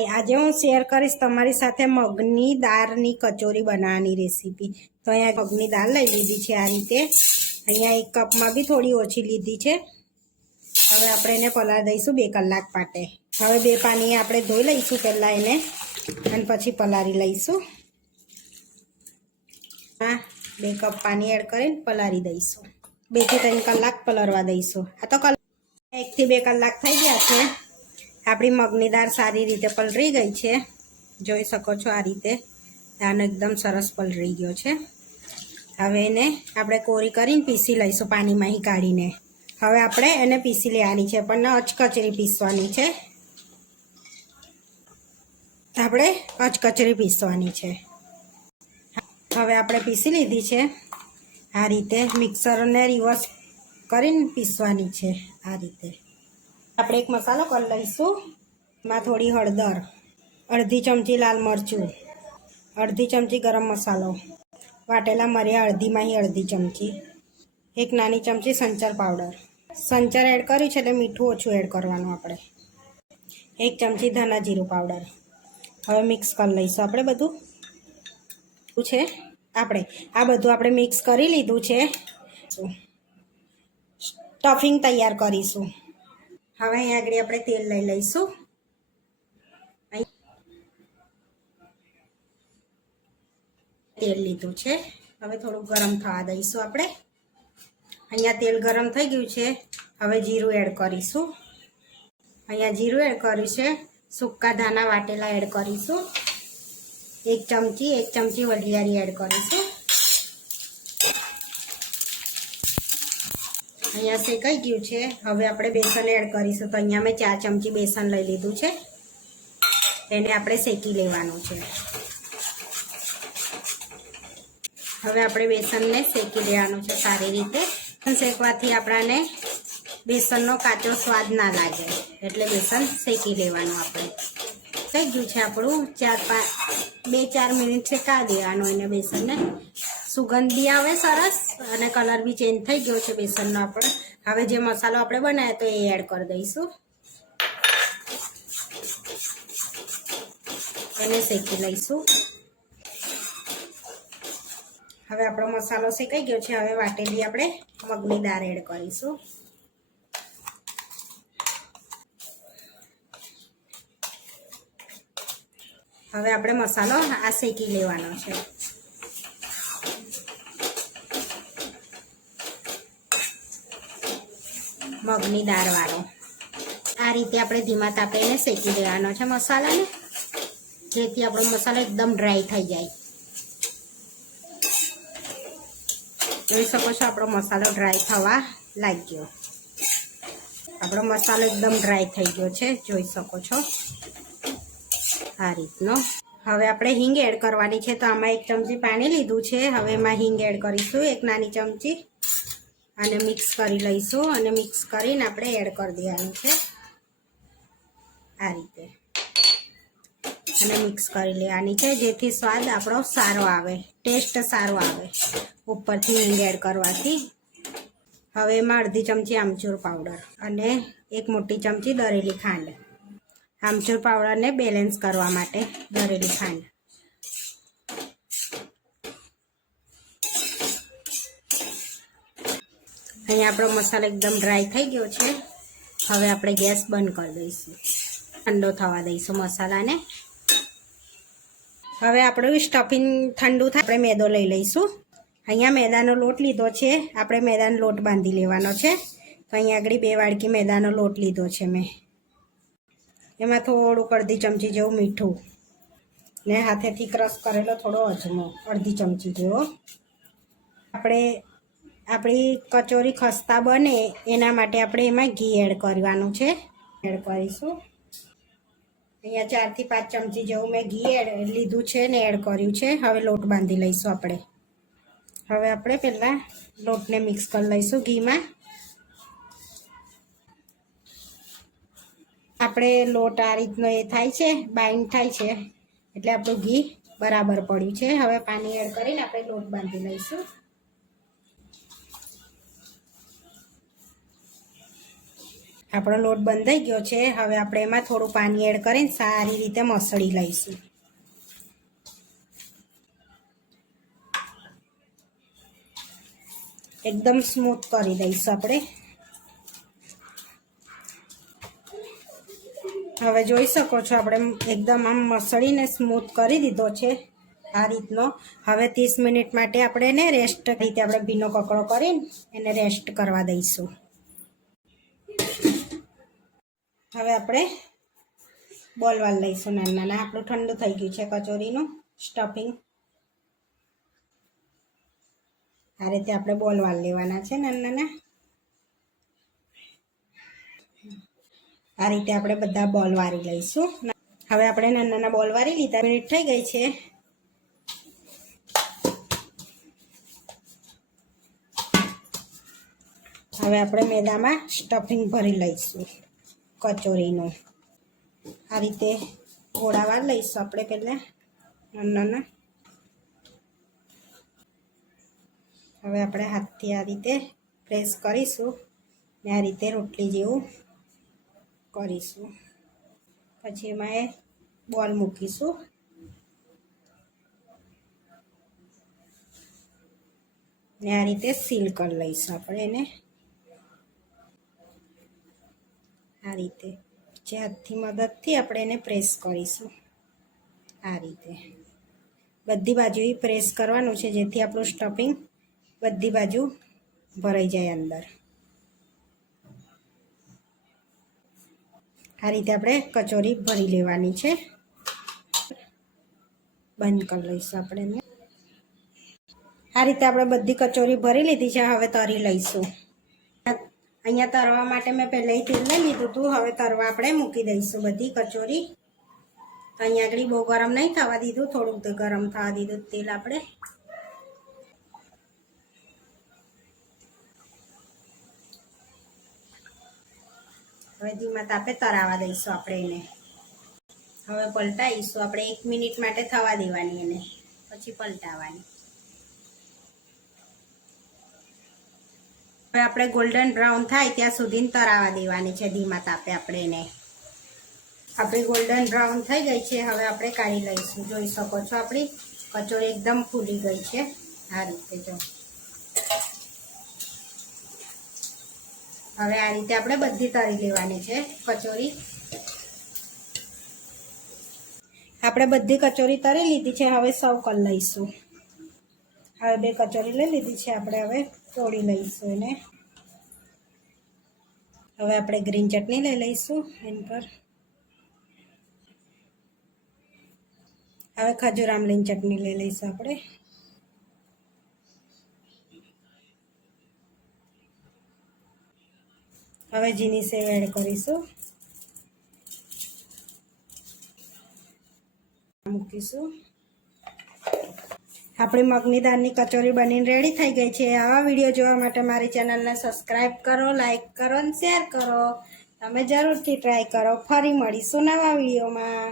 હાય, આજે હું શેર કરીશ તમારી સાથે મગની દાળની કચોરી બનાવવાની રેસીપી। તો અહીંયા મગની દાળ લઈ લીધી છે આ રીતે। અહીંયા એક કપમાં બી થોડી ઓછી લીધી છે। હવે આપણે એને પલાળી દઈશું 2 કલાક માટે। હવે 2 પાણી આપણે ધોઈ લઈશું પહેલાં એને, અને પછી પલાળી લઈશું। હા, 2 કપ પાણી એડ કરીને પલાળી દઈશું। 2 થી 3 કલાક પલળવા દઈશું। આ તો 1 થી 2 કલાક થઈ ગયા છે। આપણી મગની દાળ સારી રીતે પલળી ગઈ છે, જોઈ શકો છો આ રીતે દાળ એકદમ સરસ પલળી ગયો છે। હવે એને આપણે કોરી કરીને પીસી લઈશું પાણીમાંથી કાઢીને। હવે આપણે એને પીસી લેવાની છે, પણ અચકચરી પીસવાની છે। આપણે અચકચરી પીસવાની છે। હવે આપણે પીસી લીધી છે આ રીતે। મિક્સરને રિવર્સ કરીને પીસવાની છે આ રીતે। આપણે એક મસાલો કરી લઈશું। એમાં થોડી હળદર, અડધી ચમચી લાલ મરચું, અડધી ચમચી ગરમ મસાલો, વાટેલા મરિયા અડધીમાંથી અડધી ચમચી, એક નાની ચમચી સંચર પાવડર। સંચર એડ કર્યું છે એટલે મીઠું ઓછું એડ કરવાનું આપણે। 1 ચમચી ધાણા જીરું પાવડર। હવે મિક્સ કરી લઈશું આપણે બધું છે। આ બધું આપણે મિક્સ કરી લીધું છે। સ્ટફિંગ તૈયાર કરીશું। હવે અહીં આગળ આપણે તેલ લઈ લઈશું। તેલ લીધું છે, હવે થોડું ગરમ થવા દઈશું આપણે। અહીંયા તેલ ગરમ થઈ ગયું છે, હવે જીરું એડ કરીશું। અહીંયા જીરું એડ કર્યું છે। સૂકા ધાણા વાટેલા એડ કરીશું। 1 ચમચી વરિયાળી એડ કરીશું। અહીંયા શેકાઈ ગયું છે, હવે આપણે બેસન એડ કરીશું। તો અહીંયા મેં 4 ચમચી બેસન લઈ લીધું છે, એને આપણે શેકી લેવાનું છે। હવે આપણે બેસનને શેકી લેવાનું છે સારી રીતે। શેકવાથી આપણાને બેસનનો કાચો સ્વાદ ના લાગે, એટલે બેસન શેકી લેવાનું આપણે। થઈ ગયું છે આપણું, 2-4 મિનિટ શેકા દેવાનું એને બેસનને। સુગંધ બી આવે સરસ, અને કલર બી ચેન્જ થઈ ગયો છે બેસનનો આપણે। હવે જે મસાલો આપણે બનાવ્યો તો એ એડ કરી દઈશું, એને શેકી લઈશું। હવે આપણો મસાલો શેકાઈ ગયો છે, હવે વાટેલી આપણે મગની દાળ એડ કરીશું। હવે આપણે મસાલો આ શેકી લેવાનો છે। મગની દાળ વાળો આ રીતે આપણે ધીમા તાપે એને શેકી દેવાનો છે મસાલાને, જેથી આપણો મસાલો એકદમ ડ્રાય થઈ જાય। જોઈ શકો છો આપણો મસાલો ડ્રાય થવા લાગ્યો। આપણો મસાલો એકદમ ડ્રાય થઈ ગયો છે, જોઈ શકો છો આ રીતનો। હવે આપણે હિંગ એડ કરવાની છે, તો આમાં 1 ચમચી પાણી લીધું છે। હવે એમાં હિંગ એડ કરીશું 1 નાની ચમચી, અને મિક્સ કરી લઈશું। અને મિક્સ કરીને આપણે એડ કરી દેવાનું છે આ રીતે, અને મિક્સ કરી લેવાની છે, જેથી સ્વાદ આપણો સારો આવે, ટેસ્ટ સારો આવે ઉપરથી હિંગ એડ કરવાથી। હવે એમાં અડધી ચમચી આમચૂર પાવડર અને 1 મોટી ચમચી દળેલી ખાંડ। આમચૂર પાવડરને બેલેન્સ કરવા માટે દળેલી ખાંડ। અહીંયા આપણો મસાલો એકદમ ડ્રાય થઈ ગયો છે। હવે આપણે ગેસ બંધ કરી દઈશું, ઠંડો થવા દઈશું મસાલાને। હવે આપણું સ્ટફિંગ ઠંડુ થાય, આપણે મેદો લઈ લઈશું। અહીંયા મેદાનો લોટ લીધો છે, આપણે મેદાનો લોટ બાંધી લેવાનો છે। તો અહીંયા આગળ 2 વાડકી મેદાનો લોટ લીધો છે મેં। એમાં થોડુંક અડધી ચમચી જેવું મીઠું, ને હાથેથી ક્રશ કરેલો થોડો અજમો અડધી ચમચી જેવો। આપણી કચોરી ખસ્તા બને એના માટે આપણે એમાં ઘી એડ કરવાનું છે, એડ કરીશું। અહીંયા 4 થી 5 ચમચી જેવું મેં ઘી લીધું છે ને એડ કર્યું છે। હવે લોટ બાંધી લઈશું આપણે। હવે આપણે પહેલાં લોટને મિક્સ કરી લઈશું ઘીમાં। આપણે લોટ આ રીતનો એ થાય છે, બાઇન્ડ થાય છે, એટલે આપણું ઘી બરાબર પડ્યું છે। હવે પાણી એડ કરીને આપણે લોટ બાંધી લઈશું। આપણો લોટ બંધાઈ ગયો છે. હવે આપણે એમાં થોડું પાણી એડ કરીને સારી રીતે મસળી લઈશું. એકદમ સ્મૂથ કરી દઈશું આપણે. હવે જોઈ શકો છો આપણે એકદમ આમ મસળીને સ્મૂથ કરી દીધો છે આ રીતનો. હવે 30 મિનિટ માટે આપણે એને રેસ્ટ રીતે આપણે ભીનો કકડો કરીને એને રેસ્ટ કરવા દઈશું. હવે આપણે બોલ વાળ લઈશું નાના નાના. આપણું ઠંડુ થઈ ગયું છે કચોરીનું સ્ટફિંગ. આ રીતે આપણે બોલ વાળ લેવાના છે નાના નાના. આ રીતે આપણે બધા બોલ વાળી લઈશું. હવે આપણે નાના નાના બોલ વાળી લીધા. મિનિટ થઈ ગઈ છે. હવે આપણે મેદામાં સ્ટફિંગ ભરી લઈશું કચોરીનું. આ રીતે ગોળા વાળ લઈશું આપણે પહેલાં નાના નાના. હવે આપણે હાથથી આ રીતે પ્રેસ કરીશું ને આ રીતે રોટલી જેવું કરીશું. પછી એમાં એ બોલ મૂકીશું. ને આ રીતે સીલ કરી લઈશું આપણે એને. આ રીતે જે હાથની મદદથી આપણે એને પ્રેસ કરીશું. આ રીતે બધી બાજુ પ્રેસ કરવાનું છે જેથી આપણું સ્ટફિંગ બધી બાજુ ભરાઈ જાય અંદર. આ રીતે આપણે કચોરી ભરી લેવાની છે. બંધ કરી લઈશું આપણે એને. આ રીતે આપણે બધી કચોરી ભરી લીધી છે. હવે તરી લઈશું. અહીંયા તરવા માટે મેં પહેલાંથી તેલ લઈ લીધું હતું. હવે તરવા આપણે મૂકી દઈશું બધી કચોરી. અહીંયા આગળ બહુ ગરમ નહીં થવા દીધું, થોડુંક તો ગરમ થવા દીધું તેલ આપણે. હવે ધીમા તાપે તરાવા દઈશું આપણે એને. હવે પલટાવીશું આપણે. 1 મિનિટ માટે થવા દેવાની એને, પછી પલટાવાની. હવે આપણે ગોલ્ડન બ્રાઉન થાય ત્યાં સુધી તરાવા દેવાની છે ધીમા તાપે આપણે એને. આપણી ગોલ્ડન બ્રાઉન થઈ ગઈ છે. હવે આપણે કાઢી લઈશું. જોઈ શકો છો આપણી કચોરી એકદમ ફૂલી ગઈ છે. આ રીતે જો. હવે આ રીતે આપણે બધી તળી લેવાની છે કચોરી. આપણે બધી કચોરી તળી લીધી છે. હવે સર્વ કરી લઈશું. હવે 2 કચોરી લઈ લીધી છે આપણે. હવે તોડી લઈશું એને. હવે આપણે ગ્રીન ચટણી લઈ લઈશું એની પર. હવે ખજૂર આમલીની ચટણી લઈ લઈશું આપણે. હવે ઝીણી સેવ એડ કરીશું. મૂકીશું. આપણી મગની દાળની કચોરી બનીને રેડી થઈ ગઈ છે. આવા વિડીયો જોવા માટે મારી ચેનલને સબસ્ક્રાઈબ કરો, લાઈક કરો અને શેર કરો. તમે જરૂરથી ટ્રાય કરો. ફરી મળીશું નવા વિડીયોમાં.